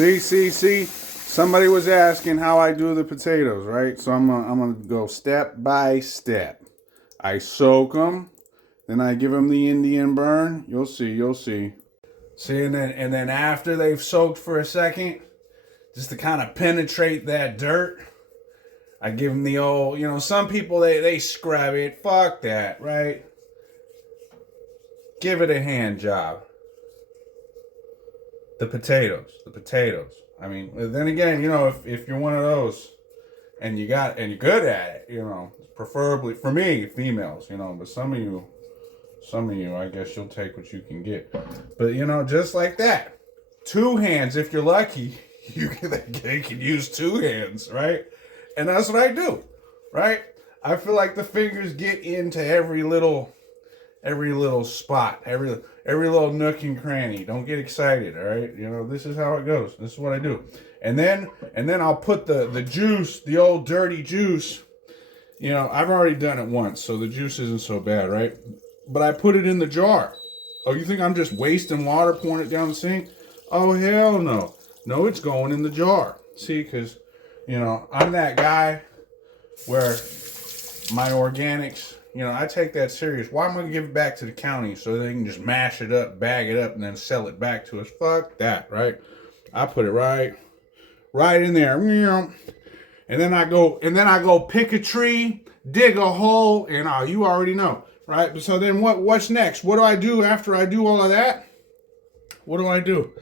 See. Somebody was asking how I do the potatoes, right? So I'm gonna go step by step. I soak them, then I give them the Indian burn. You'll see. See, and then after they've soaked for a second, just to kind of penetrate that dirt, I give them the old, some people they scrub it. Fuck that, right? Give it a hand job. The potatoes. I mean, then again, if you're one of those and you're good at it, preferably for me, females, but some of you, I guess you'll take what you can get. But just like that, 2 hands if you're lucky, they can use 2 hands, right? And that's what I do, right? I feel like the fingers get into every little spot, every little nook and cranny. Don't get excited, all right? This is how it goes. This is what I do. And then I'll put the juice, the old dirty juice. I've already done it once, so the juice isn't so bad, right? But I put it in the jar. Oh, you think I'm just wasting water pouring it down the sink? Oh, hell no. No, it's going in the jar. See, because, I'm that guy where my organics, I take that serious. Why am I going to give it back to the county so they can just mash it up, bag it up, and then sell it back to us? Fuck that, right? I put it right in there. And then I go pick a tree, dig a hole, and you already know, right? So then what's next? What do I do after I do all of that? What do I do?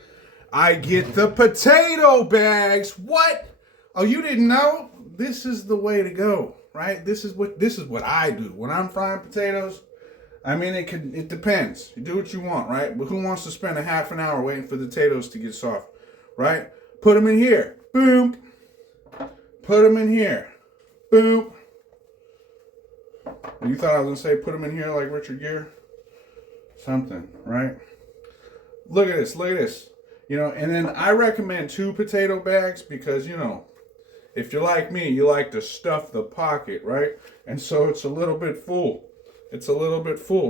I get the potato bags. What? Oh, you didn't know? This is the way to go. Right? This is what I do when I'm frying potatoes. I mean, it depends. You do what you want, right? But who wants to spend a half an hour waiting for the potatoes to get soft, right? Put them in here, boom. Put them in here, boom. You thought I was gonna say put them in here like Richard Gere? Something, right? Look at this. And then I recommend 2 potato bags because if you're like me, you like to stuff the pocket, right? And so it's a little bit full.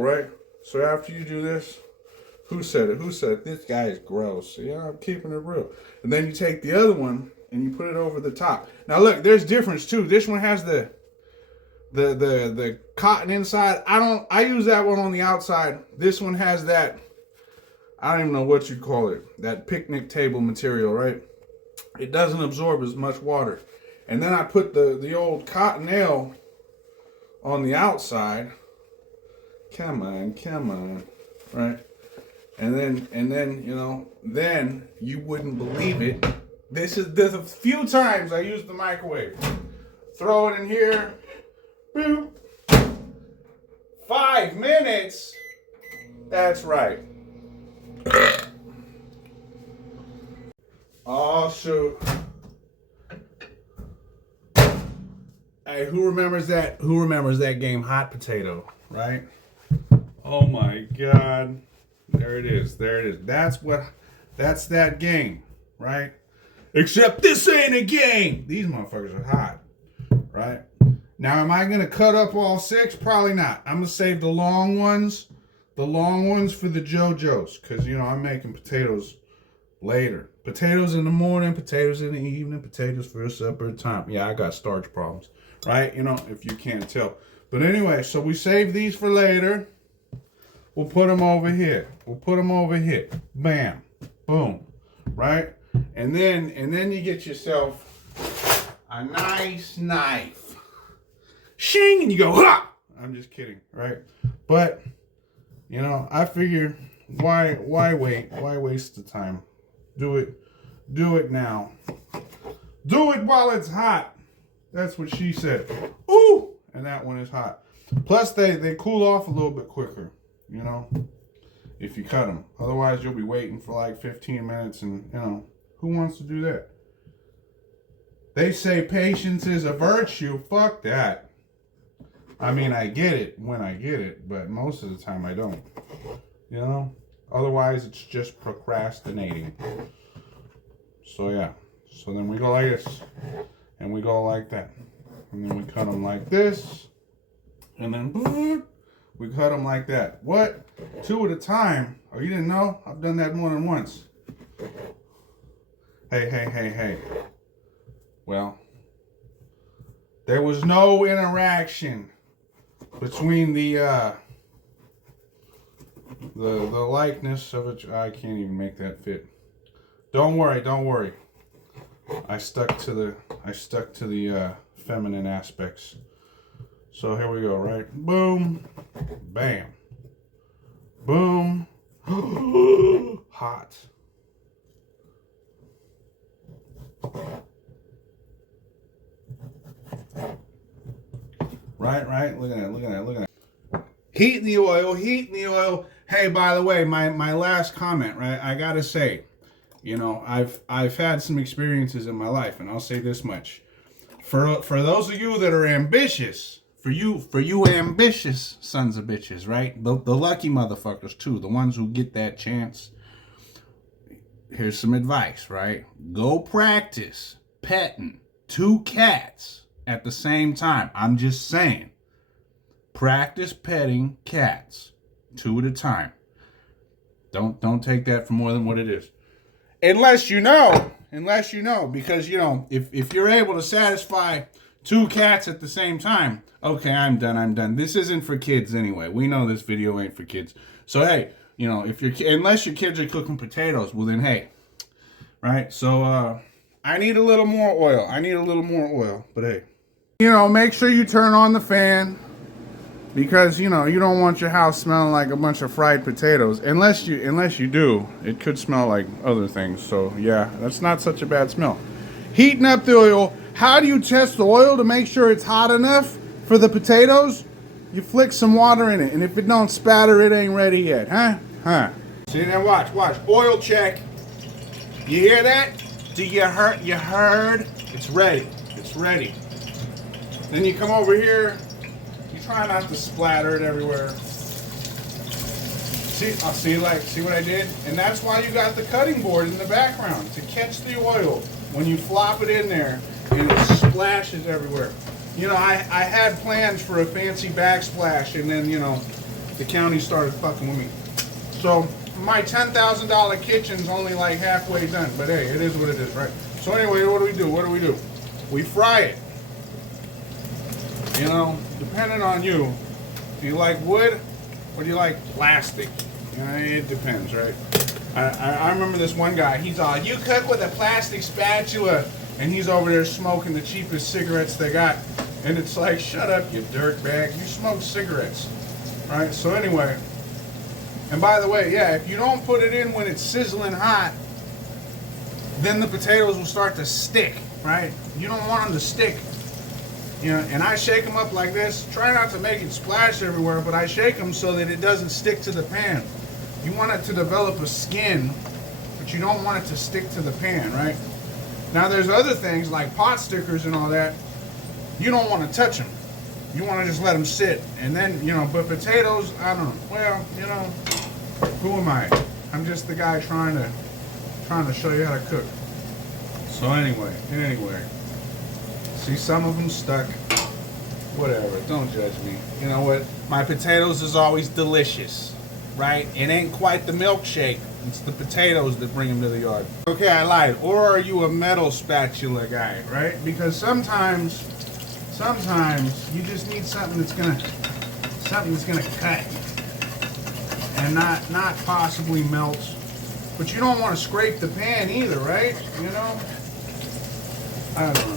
Right? So after you do this, who said it? This guy is gross? Yeah, I'm keeping it real. And then you take the other one and you put it over the top. Now look, there's difference too. This one has the cotton inside. I use that one on the outside. This one has that, I don't even know what you call it, that picnic table material, right? It doesn't absorb as much water. And then I put the old cottonelle on the outside. Come on, right? And then then you wouldn't believe it. There's a few times I use the microwave. Throw it in here. Boom. 5 minutes. That's right. Oh shoot. Hey, who remembers that game Hot Potato, right? Oh my God. There it is. That's that game, right? Except this ain't a game. These motherfuckers are hot, right? Now, am I going to cut up all 6? Probably not. I'm going to save the long ones for the JoJo's because, I'm making potatoes later. Potatoes in the morning, potatoes in the evening, potatoes for supper time. Yeah, I got starch problems, right? If you can't tell. But anyway, so we save these for later. We'll put them over here. Bam. Boom. Right? And then you get yourself a nice knife. Shing! And you go, ha! I'm just kidding, right? But, I figure, why wait? Why waste the time? Do it now. Do it while it's hot. That's what she said. Ooh! And that one is hot. Plus, they cool off a little bit quicker, if you cut them. Otherwise, you'll be waiting for like 15 minutes and, who wants to do that? They say patience is a virtue. Fuck that. I mean, I get it when I get it, but most of the time I don't. Otherwise, it's just procrastinating. So, yeah. So then we go like this. And we go like that. And then we cut them like this. And then we cut them like that. What? 2 at a time? Oh, you didn't know? I've done that more than once. Hey. Well, there was no interaction between the likeness of it. I can't even make that fit. Don't worry. I stuck to the feminine aspects. So here we go, right? Boom, bam, boom, hot. Right. Look at that. Heat in the oil. Hey, by the way, my last comment, right? I gotta say, I've had some experiences in my life, and I'll say this much: for those of you that are ambitious, for you ambitious sons of bitches, right? The lucky motherfuckers too, the ones who get that chance. Here's some advice, right? Go practice petting 2 cats at the same time. I'm just saying. Practice petting cats 2 at a time. Don't take that for more than what it is. Unless you know, because if you're able to satisfy 2 cats at the same time, okay, I'm done. This isn't for kids anyway. We know this video ain't for kids. So hey, unless your kids are cooking potatoes, well then hey, right? So I need a little more oil. But hey, make sure you turn on the fan, because you don't want your house smelling like a bunch of fried potatoes. Unless you do, it could smell like other things. So yeah, that's not such a bad smell. Heating up the oil. How do you test the oil to make sure it's hot enough for the potatoes? You flick some water in it, and if it don't spatter, it ain't ready yet, huh? See, now watch. Oil check. You hear that? You heard? It's ready. Then you come over here. You try not to splatter it everywhere. See what I did? And that's why you got the cutting board in the background, to catch the oil when you flop it in there and it splashes everywhere. I had plans for a fancy backsplash, and then, the county started fucking with me. So my $10,000 kitchen's only like halfway done, but hey, it is what it is, right? So anyway, what do we do? We fry it. Depending on you. Do you like wood or do you like plastic? It depends, right? I remember this one guy, he's all, you cook with a plastic spatula, and he's over there smoking the cheapest cigarettes they got. And it's like, shut up, you dirtbag. You smoke cigarettes, right? So anyway, and by the way, yeah, if you don't put it in when it's sizzling hot, then the potatoes will start to stick, right? You don't want them to stick. And I shake them up like this. Try not to make it splash everywhere, but I shake them so that it doesn't stick to the pan. You want it to develop a skin, but you don't want it to stick to the pan, right? Now there's other things like pot stickers and all that. You don't want to touch them. You want to just let them sit. And then, but potatoes, I don't know. Well, who am I? I'm just the guy trying to show you how to cook. So anyway. See, some of them stuck. Whatever, don't judge me. You know what? My potatoes is always delicious, right? It ain't quite the milkshake. It's the potatoes that bring them to the yard. Okay, I lied. Or are you a metal spatula guy, right? Because sometimes you just need something that's gonna cut and not possibly melt. But you don't want to scrape the pan either, right? I don't know.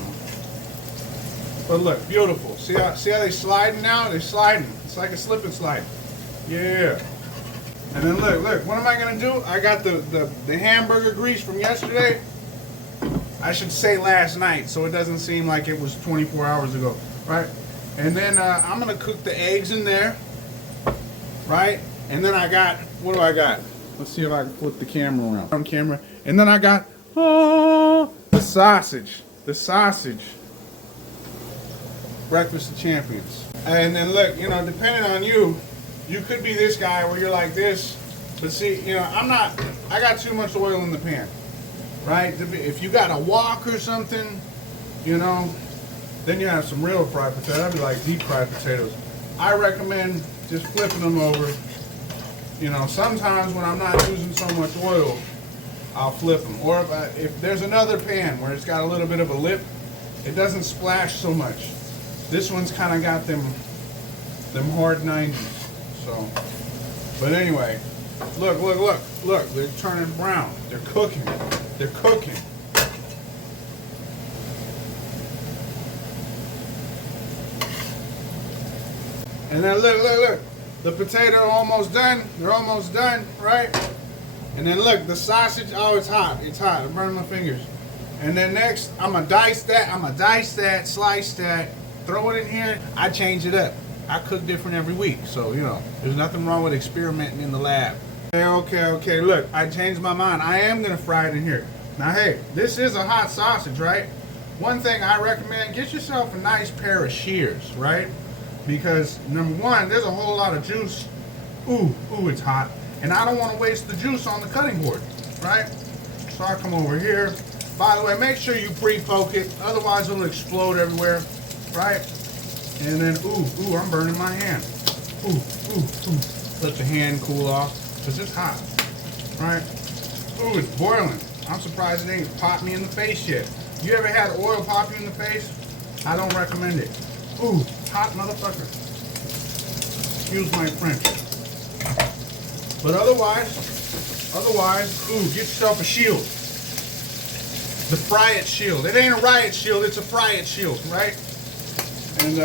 But look, beautiful. See how they sliding now? They're sliding. It's like a slip and slide. Yeah. And then look. What am I gonna do? I got the hamburger grease from yesterday. I should say last night, so it doesn't seem like it was 24 hours ago, right? And then I'm gonna cook the eggs in there, right? And then what do I got? Let's see if I can flip the camera around. On camera. And then I got the sausage. Breakfast of champions. And then look, depending on you, you could be this guy where you're like this. But see, I got too much oil in the pan, right? If you got a wok or something, then you have some real fried potatoes. That'd be like deep fried potatoes. I recommend just flipping them over. Sometimes when I'm not using so much oil, I'll flip them. Or if there's another pan where it's got a little bit of a lip, it doesn't splash so much. This one's kind of got them hard 90s. So, but anyway, look, they're turning brown. They're cooking. They're cooking. And then look. The potato almost done. They're almost done, right? And then look, the sausage, oh, it's hot. It's hot. I'm burning my fingers. And then next, I'm gonna dice that, slice that, throw it in here. I change it up. I cook different every week. So, you know, there's nothing wrong with experimenting in the lab. Okay, look, I changed my mind. I am gonna fry it in here. Now, hey, this is a hot sausage, right? One thing I recommend, get yourself a nice pair of shears, right? Because number one, there's a whole lot of juice. Ooh, it's hot. And I don't want to waste the juice on the cutting board, right? So I come over here. By the way, make sure you pre-poke it, otherwise it'll explode everywhere, right? And then, ooh, I'm burning my hand. Ooh. Let the hand cool off, because it's hot, right? Ooh, it's boiling. I'm surprised it ain't popped me in the face yet. You ever had oil pop you in the face? I don't recommend it. Ooh, hot motherfucker. Excuse my French. But otherwise, ooh, get yourself a shield. The Fry It shield. It ain't a riot shield, it's a Fry It shield, right? And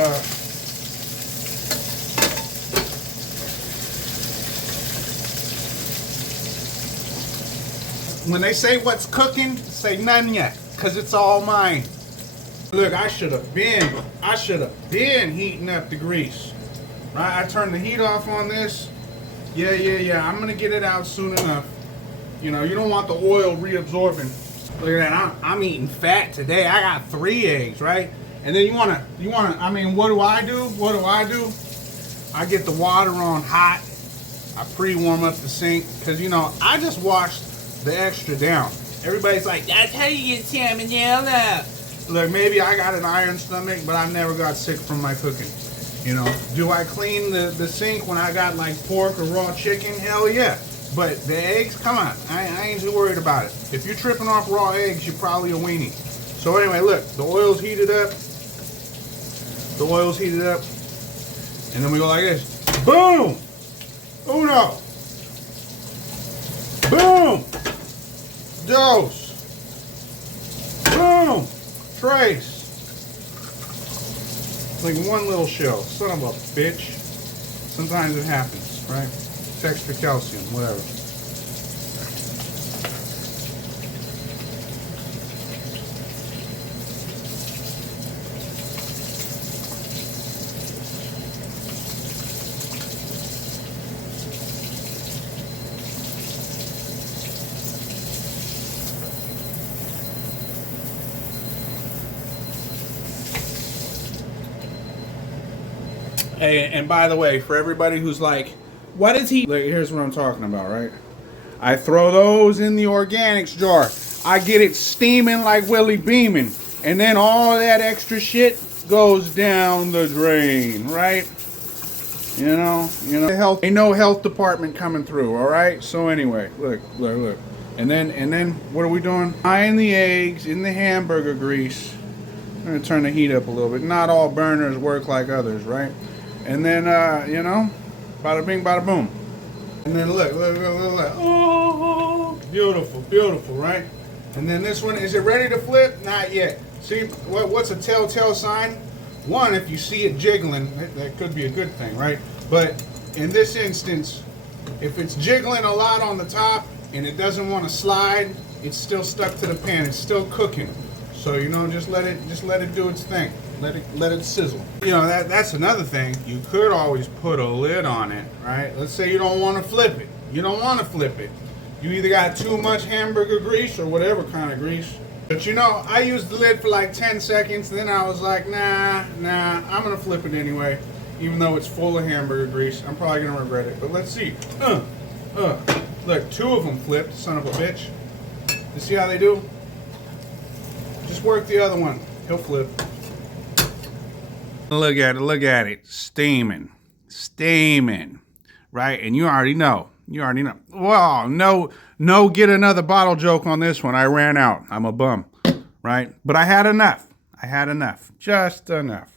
when they say what's cooking, say none yet, cause it's all mine. Look, I should have been heating up the grease. Right? I turned the heat off on this. Yeah. I'm gonna get it out soon enough. You know, you don't want the oil reabsorbing. Look at that, I'm eating fat today. I got 3 eggs, right? And then you wanna, I mean, what do I do? I get the water on hot. I pre-warm up the sink, cause you know, I just washed the extra down. Everybody's like, that's how you get salmonella. Look, maybe I got an iron stomach, but I never got sick from my cooking. You know, do I clean the sink when I got like pork or raw chicken? Hell yeah. But the eggs, come on, I ain't too worried about it. If you're tripping off raw eggs, you're probably a weenie. So anyway, look, the oil's heated up. And then we go like this. Boom! Uno. Boom! Dos. Boom! Trace. Like one little shell. Son of a bitch. Sometimes it happens, right? It's extra calcium, whatever. Hey, and by the way, for everybody who's like, what is he? Look, here's what I'm talking about, right? I throw those in the organics jar. I get it steaming like Willie Beeman. And then all that extra shit goes down the drain, right? You know, ain't no health department coming through, all right? So anyway, look. And then what are we doing? Frying the eggs in the hamburger grease. I'm gonna turn the heat up a little bit. Not all burners work like others, right? And then, you know, bada bing, bada boom. And then look. Oh, beautiful, right? And then this one, is it ready to flip? Not yet. See, what's a telltale sign? One, if you see it jiggling, that could be a good thing, right? But in this instance, if it's jiggling a lot on the top and it doesn't want to slide, it's still stuck to the pan. It's still cooking. So, you know, just let it do its thing. Let it sizzle. You know, that's another thing. You could always put a lid on it, right? Let's say you don't want to flip it. You either got too much hamburger grease or whatever kind of grease. But you know, I used the lid for like 10 seconds, then I was like, nah, I'm gonna flip it anyway. Even though it's full of hamburger grease. I'm probably gonna regret it, but let's see. Look, 2 of them flipped, son of a bitch. You see how they do? Just work the other one. He'll flip. Look at it, steaming, right? And you already know, You already know. Well, no, get another bottle joke on this one. I ran out. I'm a bum, right? But I had enough. Just enough.